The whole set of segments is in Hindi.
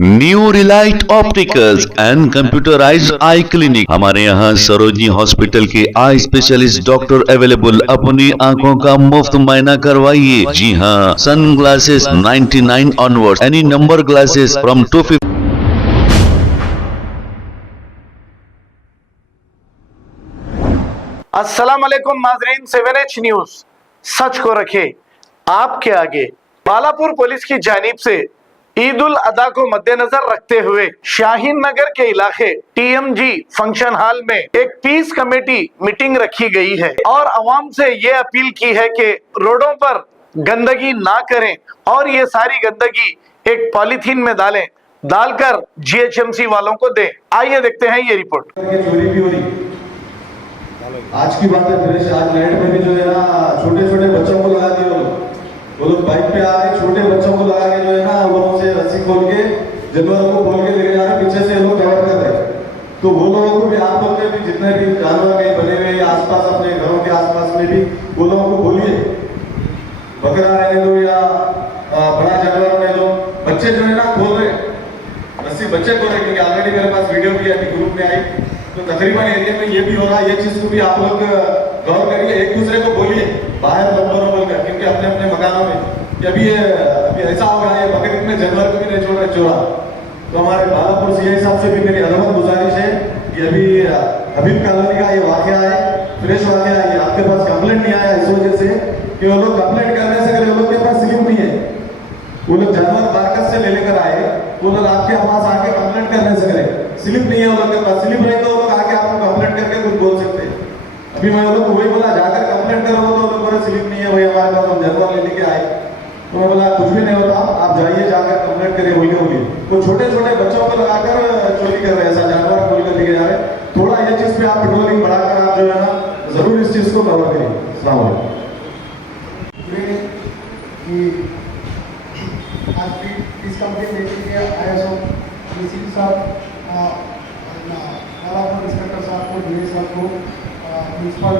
New Relight opticals and computerised I clinic. हमारे यहाँ सरोजनी हॉस्पिटल के आई स्पेशलिस्ट डॉक्टर अवेलेबल। अपनी आंखों का मुफ्त मायना करवाइए। जी हाँ, sun glasses 99 onwards, any number glasses from 250। अस्सलाम वालेकुम नाज़रीन, 7H न्यूज सच को रखे आपके आगे। बालापुर पुलिस की जानिब से ईद उल अदा को मद्देनजर रखते हुए शाहीन नगर के इलाके TMG फंक्शन हॉल में एक पीस कमेटी मीटिंग रखी गई है और अवाम से ये अपील की है कि रोडों पर गंदगी ना करें और ये सारी गंदगी एक पॉलीथीन में डालकर GHMC वालों को दें। आइए देखते हैं ये रिपोर्ट। चोरी भी हो रही आज की बात है। आज नाइट में भी जो है ना छोटे छोटे बच्चों को लगा दिए वो लोग बाइक पे आ रहे, छोटे बच्चों को लगा के जो है ना लोगों से रस्सी खोल के जानवरों को खोल के लेके जा रहे, पीछे से लोग कवर कर रहे हैं। तो वो लोगों को भी आप लोग भी जितने भी जानवर कहीं बने हुए आसपास अपने घरों के आसपास में भी वो लोगों को बोलिए, बकरा रहने दो या बड़ा जानवर रहने दो। बच्चे जो है ना खोल रहे रस्सी, बच्चे खोल रहे, क्योंकि ऑलरेडी मेरे पास वीडियो भी अभी ग्रुप में आई। तो तकरीबन एरिया में ये भी हो रहा है। ये चीज को भी आप लोग गौर करिए, एक दूसरे को बोलिए बाहर बंदों बोलकर, क्योंकि अपने अपने मकानों में अभी ऐसा हो रहा है बकरीद में जानवर को भी नहीं छोड़ रहे चोरा। तो हमारे बालापुर CI साहब से भी मेरी अदमत गुजारिश है कि अभी हबीब कॉलोनी का ये वाकया है, फ्रेश वाकया है, आपके पास कंप्लेंट नहीं आया इस वजह से कि वो लोग कंप्लेंट करने से वो लोग के पास स्लिप नहीं है। वो लोग जानवर बारकस से ले लेकर आए, वो लोग आपके पास आके कंप्लेंट करने से करें, स्लिप नहीं है वो लोग के पास। स्लिप नहीं तो वो लोग आके आपको कंप्लेंट करके कुछ बोल सकते हैं। अभी मैं वो लोग को वही बोला, जाकर कंप्लेंट करो तो वो लोग स्लिप नहीं है, वही हमारे पास हम जानवर लेने के आए। तो मैं बोला कुछ भी नहीं होता, आप जाइए जाकर कंप्लेंट करिए, बोलिए। वो छोटे छोटे बच्चों को लगाकर चोरी कर रहे हैं, ऐसा जानवर खोल कर लेके जा रहे हैं। थोड़ा ये चीज पे आप पेट्रोलिंग बढ़ाकर आप जो है ना जरूर इस चीज को कवर करिए। अस्सलाम वालेकुम। आज पीस कमेटी मीटिंग के ISO DC साहब, बालापुर इंस्पेक्टर साहब को, DA साहब को, म्यूनसिपल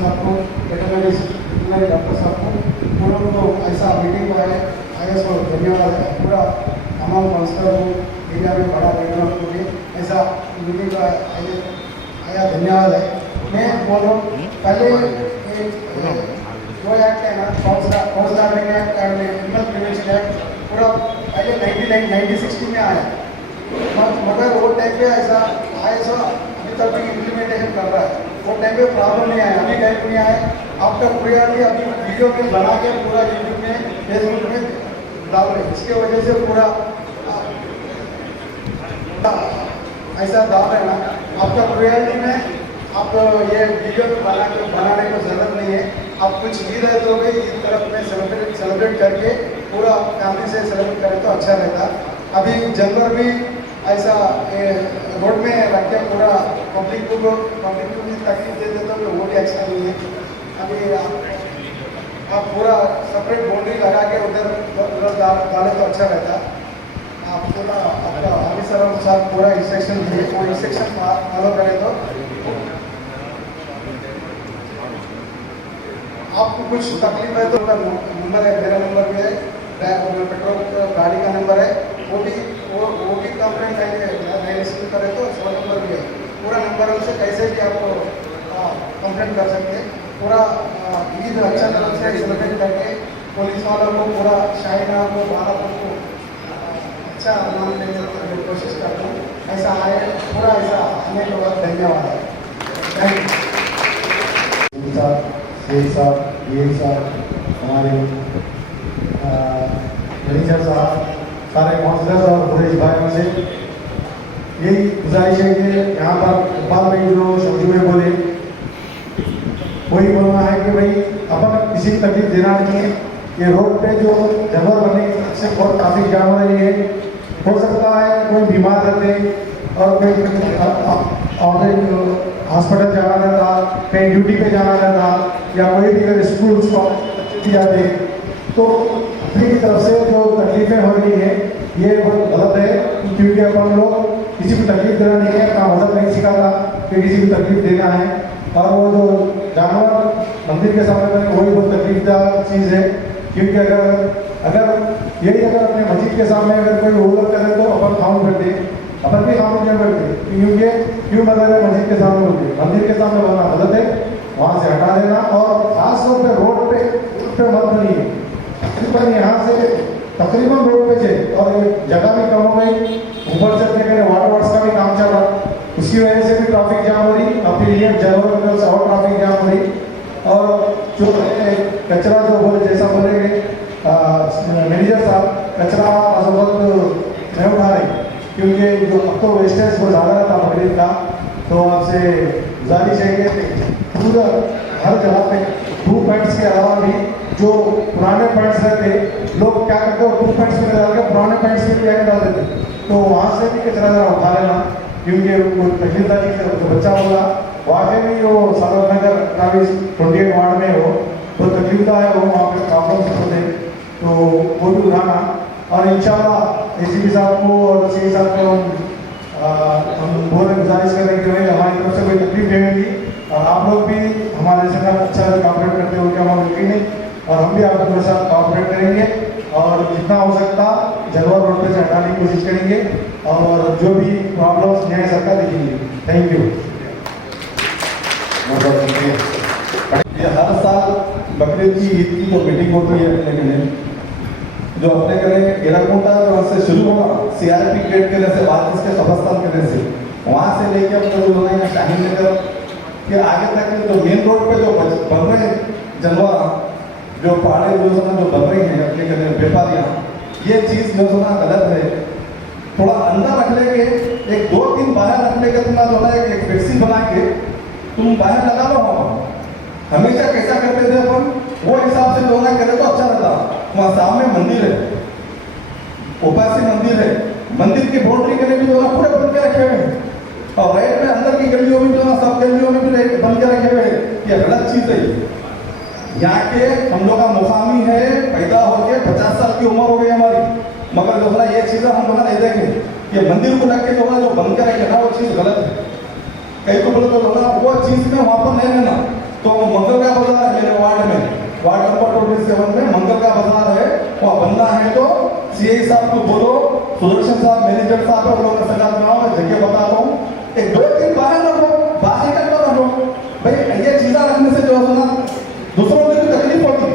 साहब को, वेटरनरी डॉक्टर साहब को, उन्होंने तो ऐसा मीटिंग को है ISO धन्यवाद है। पूरा तमाम काउंसलर को एरिया में बड़ा बैकग्राउंड को भी ऐसा मीटिंग का आया धन्यवाद है। मैं बोल रहा हूँ पहले जो एक्ट है ना Kaushal act and animal prevention act पूरा पहले 1960 में आया, मगर वो टाइम पे ऐसा ISO अभी तक भी इम्प्लीमेंटेशन कर रहा है। वो टाइम पे प्रॉब्लम नहीं आया, अभी टाइम नहीं आया। आपका पूरा अभी वीडियो के बना के पूरा यूट्यूब में फेसबुक में डाल रहे, इसके वजह से पूरा ऐसा डाल रहे ना। आपका प्रियोरिटी में आप ये वीडियो बनाने को जरूरत नहीं है। आप कुछ ईद है तो भी ईद तरफ में सेलिब्रेट करके पूरा फैमिली से सेलिब्रेट करें तो अच्छा रहता। अभी जानवर भी ऐसा रोड में रख के पूरा पब्लिक को भी तकलीफ देते तो वो भी अच्छा नहीं है। अभी आप पूरा सेपरेट बाउंड्री लगा के उधर डाले तो अच्छा रहता। आप पूरा आपका ऑफिसर के साथ पूरा इंस्ट्रक्शन दिए, वो इंस्ट्रक्शन फॉलो करें तो आपको कुछ तकलीफ है तो नंबर है, मेरा नंबर भी है, पेट्रोल गाड़ी का नंबर है, वो भी कंप्लेंट रिसीव करे तो वो नंबर भी है। पूरा नंबर से कैसे भी आपको कंप्लेंट कर सकते हैं। पूरा ईद अच्छा तरह से सेलिब्रेट करके पुलिस वालों को पूरा शाहीना को बालापुर को अच्छा नाम देने की कोशिश करता हूँ। ऐसा आए पूरा ऐसा आने के बाद धन्यवाद है। थैंक यू साहब, हमारे मैनेजर साहब, सारे काउंसलर्स और पूरे भाइयों से यही गुजारिश है कि यहाँ पर इकबाल भाई जो शब्द में बोले वही बोलना है कि भाई अपन किसी की तकलीफ देना नहीं है। ये रोड पे जो जानवर बनने से बहुत काफ़ी जाम हो रही है। हो सकता है कोई बीमार रहते और कोई हॉस्पिटल जाना रहता, कहीं ड्यूटी पे जाना रहता, या कोई भी अगर स्कूल कॉलेज जाते तो अपनी तरफ से जो तकलीफें हो रही है ये बहुत गलत है, क्योंकि अपन लोग किसी को तकलीफ देना नहीं है, काम मदद नहीं सीखा था कि किसी को तकलीफ देना है। और वो जो जानवर मंदिर के सामने वही बहुत तकलीफदार चीज़ है, क्योंकि अगर यही अगर अपने मस्जिद के सामने अगर कोई ओवर करे तो अपन खाउन कर दे, अपन भी खाउन नहीं करते, क्योंकि क्यों बता रहे मस्जिद के सामने बोलते, मंदिर के सामने बनना गलत है, वहाँ से हटा देना। और खास तौर पे रोड पे मत बनिए, तकरीबन यहाँ से तकरीबन रोड पे थे और ये जगह भी कम हो गई, ऊपर से अपने कहीं वाटर वर्क्स का भी काम चल रहा, उसकी वजह से भी ट्रैफिक जाम हो रही, अपने लिए जनवरी से और ट्रैफिक जाम हो रही। और जो कचरा जो बोले जैसा बोलेंगे मैनेजर साहब, कचरा बहुत नहीं उठा रही, क्योंकि जो अब तो वेस्टेज वो ज़्यादा रहता मरीज का। तो आपसे गुजारिश है कि पूरा हर जगह पे 2 पॉइंट्स के अलावा भी जो पुराने पॉइंट्स रहते, लोग क्या करते हैं 2 पॉइंट्स में डाल के पुराने पॉइंट्स में भी आगे डाल देते, तो वहाँ से भी कचरा जरा उठा लेना, क्योंकि वो तकलीफदारी से जो बच्चा होगा वाकई भी वो सागर नगर 28 वार्ड में हो तो तकलीफदा है, वो वहाँ पे प्रॉब्लम होते, तो वो भी उठाना। और इंशाल्लाह एसीपी साहब को और सी साहब को हम बहुत गुजारिश करेंगे कि भाई हमारी तरफ से कोई तकलीफ नहीं होगी और आप लोग भी हमारे साथ अच्छा कॉपरेट करते हो क्या हमारे यकीन नहीं, और हम भी आपके साथ कॉपरेट करेंगे और जितना हो सकता जलवा रोड पे से हटाने की कोशिश करेंगे और जो भी प्रॉब्लम्स न्याय सरकार देखेंगे। Thank you. ये हर साल बकरीद की ईद की जो मीटिंग होती है अपने जो अपने करें एराकोटा जो से शुरू होगा CRP गेट के से बात इसके कब्रस्तान के से वहाँ से लेके अपने जो है शाहीन नगर के आगे तक जो मेन रोड पे जो बन रहे हैं जनवा जो पहाड़े जो बन रही हैं अपने करने व्यापारियाँ, ये चीज़ जो है गलत है। थोड़ा अंदर रख लेके 1-2 बाहर रख लेके तुम्हारा जो है एक फ्लेक्सी बना के तुम बाहर लगा लो। हमेशा कैसा करते थे अपन, वो हिसाब से जो है करे तो अच्छा रहता। वहाँ सामने मंदिर है, उपासी मंदिर है, मंदिर की बाउंड्री के लिए भी जो है पूरे बन के रखे हुए हैं और राइट में अंदर की गलियों में जो है सब गलियों में भी बन के रखे हुए हैं। ये गलत चीज़ है। यहाँ के हम लोग का मुकामी है, पैदा होके 50 साल की उम्र हो गई हमारी, मगर जो है ये चीज़ें हम लोग नहीं देखें। ये मंदिर को रख के जो है जो बंद के रखे ना वो चीज़ गलत है। कई को बोले तो वो चीज़ में वहाँ पर नहीं लेना। तो मंगल का बाजार है मेरे वार्ड में, वार्ड नंबर 27 में मंगल का बाजार है, वहाँ बनना है तो CI साहब को बोलो, सुदर्शन साहब मैनेजर साहब है, लोगों का सजा बनाओ, मैं जगह बताता हूँ। 1-2 बाहर रखो, बाहर का रखो भाई। ये चीज़ें रखने से जो है ना दूसरों को भी तकलीफ होती,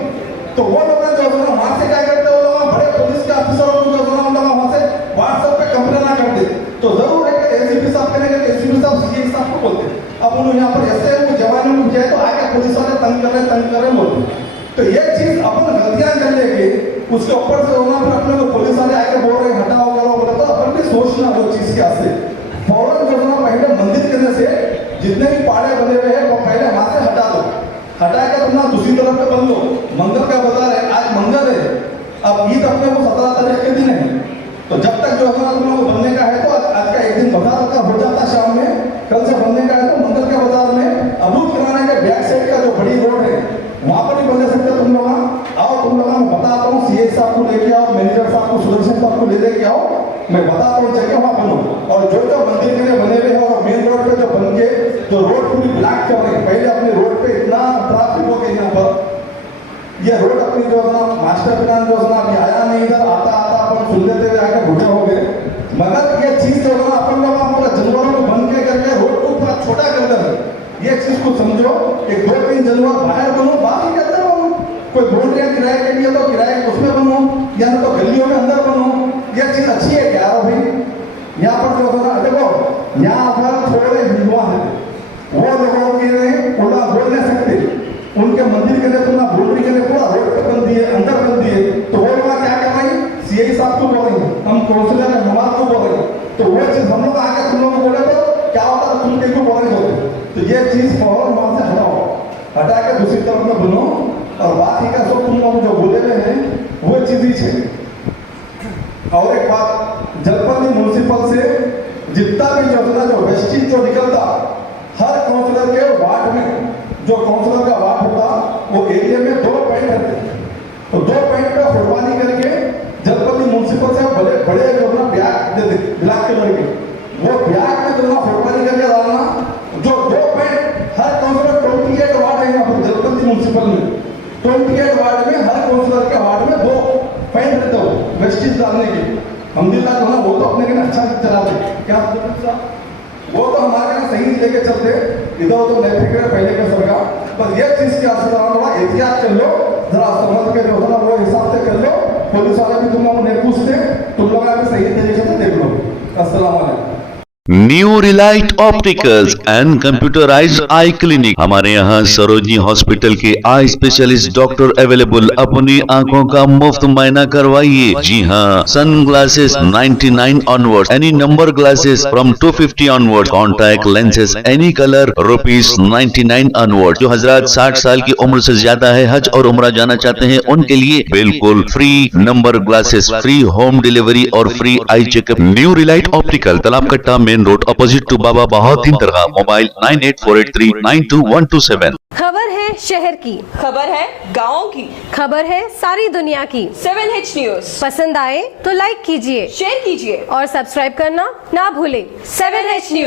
तो वो लोग जो है ना वहाँ से क्या करते हो लोग बड़े पुलिस के अफसरों को जो है ना वहाँ से व्हाट्सएप पे कंप्लेन ना कर दे। तो जरूर है कि ACP साहब करेंगे, ACP साहब CI साहब को बोलते। अब उन्होंने यहाँ पर ऐसे वो जवानों में जाए तो आगे पुलिस वाले तंग कर रहे बोलते। तो ये चीज अपन गलतियां कर लेंगे, उसके ऊपर से होना फिर अपने को पुलिस वाले आके बोल रहे हटाओ करो बोला, तो अपन भी सोचना वो चीज क्या से फौरन जो है पहले मंदिर करने से जितने भी पाड़े बने हुए हैं वो पहले वहां से हटा दो, हटा के अपना दूसरी तरफ पे बन लो। मंगल का बाजार है, आज मंगल है, अब ईद अपने को 17 तारीख के दिन है, तो जब तक जो है तुम लोग बनने का है तो आज का एक दिन बाजार का हो जाता शाम में, कल से बनने का है तो मंगल के बाजार में अमरूद किराना के बैक साइड का जो बड़ी रोड है वहां पर भी बन सकते तुम लोग आओ। तुम लोग मैं बताता हूँ CI साहब को लेके आओ, मैनेजर साहब को सुदर्शन साहब को लेके आओ, मैं बताता हूँ जगह वहां बनो। और जो जो मंदिर के लिए बने हुए हैं और मेन रोड पे जो बन के जो रोड पूरी ब्लॉक कर रहे हैं, पहले अपने रोड पे इतना ट्रैफिक हो गया यहाँ पर, ये रोड अपनी जो है ना मास्टर प्लान जो है ना अभी आया नहीं, इधर आता अपन सुन लेते हुए आके घुटे हो गए। मगर ये चीज जो है ना अपन लोग पूरा जानवरों को बंद के करके रोड को पूरा छोटा कर दे रहे। ये चीज को समझो, 1-2 जानवर बाहर बनो, बाहर के अंदर बनो, कोई बाउंड्रियां किराए के लिए तो किराए उसमें बनो, या तो गलियों में अंदर बनो। ये चीज अच्छी है क्या भाई? यहाँ पर जो है देखो, यहाँ पर थोड़े विद्वान है, वो लोगों के उड़ा बोल नहीं सकते, उनके मंदिर के लिए पूरा बाउंड्री के लिए पूरा रोड पे बन दिए, अंदर बन दिए, तो वो लोग क्या कर रहे हैं? CI साहब को बोल रहे हैं, हम काउंसिलर है हमारे को बोल रहे हैं, तो वो चीज हम लोग आके तुम लोग को बोले तो क्या होता है, तुम किसको बोल रहे हो? तो ये चीज फौरन वहां से हटाओ, हटा के दूसरी तरफ में बनो। और बाकी का सब तुम लोग जो बोले हुए हैं वो चीज ही है। और एक बात, जलपंडी म्यूनिसिपल से जितना भी योजना जो वेस्टिंग जो निकलता, हर काउंसिलर के वार्ड में जो काउंसिलर का वार्ड होता वो एरिया में 2 पॉइंट रहते, तो 2 पॉइंट का फुटबानी करके जलपंडी म्यूनिसिपल से बड़े बड़े योजना ब्लॉक के लड़के वो ब्लॉक में जो फुटबानी करके डालना, जो 2 पॉइंट हर काउंसिलर 28 वार्ड है यहाँ पर जलपंडी म्यूनिसिपल में, 28 वार्ड में हर काउंसिलर के वार्ड में 2 पॉइंट रहते हो। जो है वो तो अपने के अच्छा चलाते, क्या वो तो हमारे यहाँ सही लेके चलते, इधर उधर नहीं फेंक रहे पहले के सरकार। बस ये चीज की थोड़ा एहतियात कर लो, जरा समझ के जो है ना वो हिसाब से कर लो। पुलिस वाले भी तुम लोग नहीं पूछते, तुम लोग आगे सही तरीके से देख लो। अस्सलाम वालेकुम। New Relight opticals and computerised I clinic. हमारे यहाँ सरोजनी हॉस्पिटल के आई स्पेशलिस्ट डॉक्टर अवेलेबल। अपनी आंखों का मुफ्त मुआयना करवाइए। जी हाँ, sun glasses 99 onward, any number glasses from 250 onward, contact lenses any colour ₹99 onward. जो हजरात 60 साल की उम्र से ज्यादा है, हज और उम्रा जाना चाहते हैं, उनके लिए बिल्कुल free number glasses, free home delivery और free eye checkup. New Relight optical, Talab Katta, main road, opposite to Baba Bahauddin दरगाह। मोबाइल 9848392127। खबर है शहर की, खबर है गाँव की, खबर है सारी दुनिया की। 7H न्यूज पसंद आए तो लाइक कीजिए, शेयर कीजिए और सब्सक्राइब करना ना भूलें। 7H news.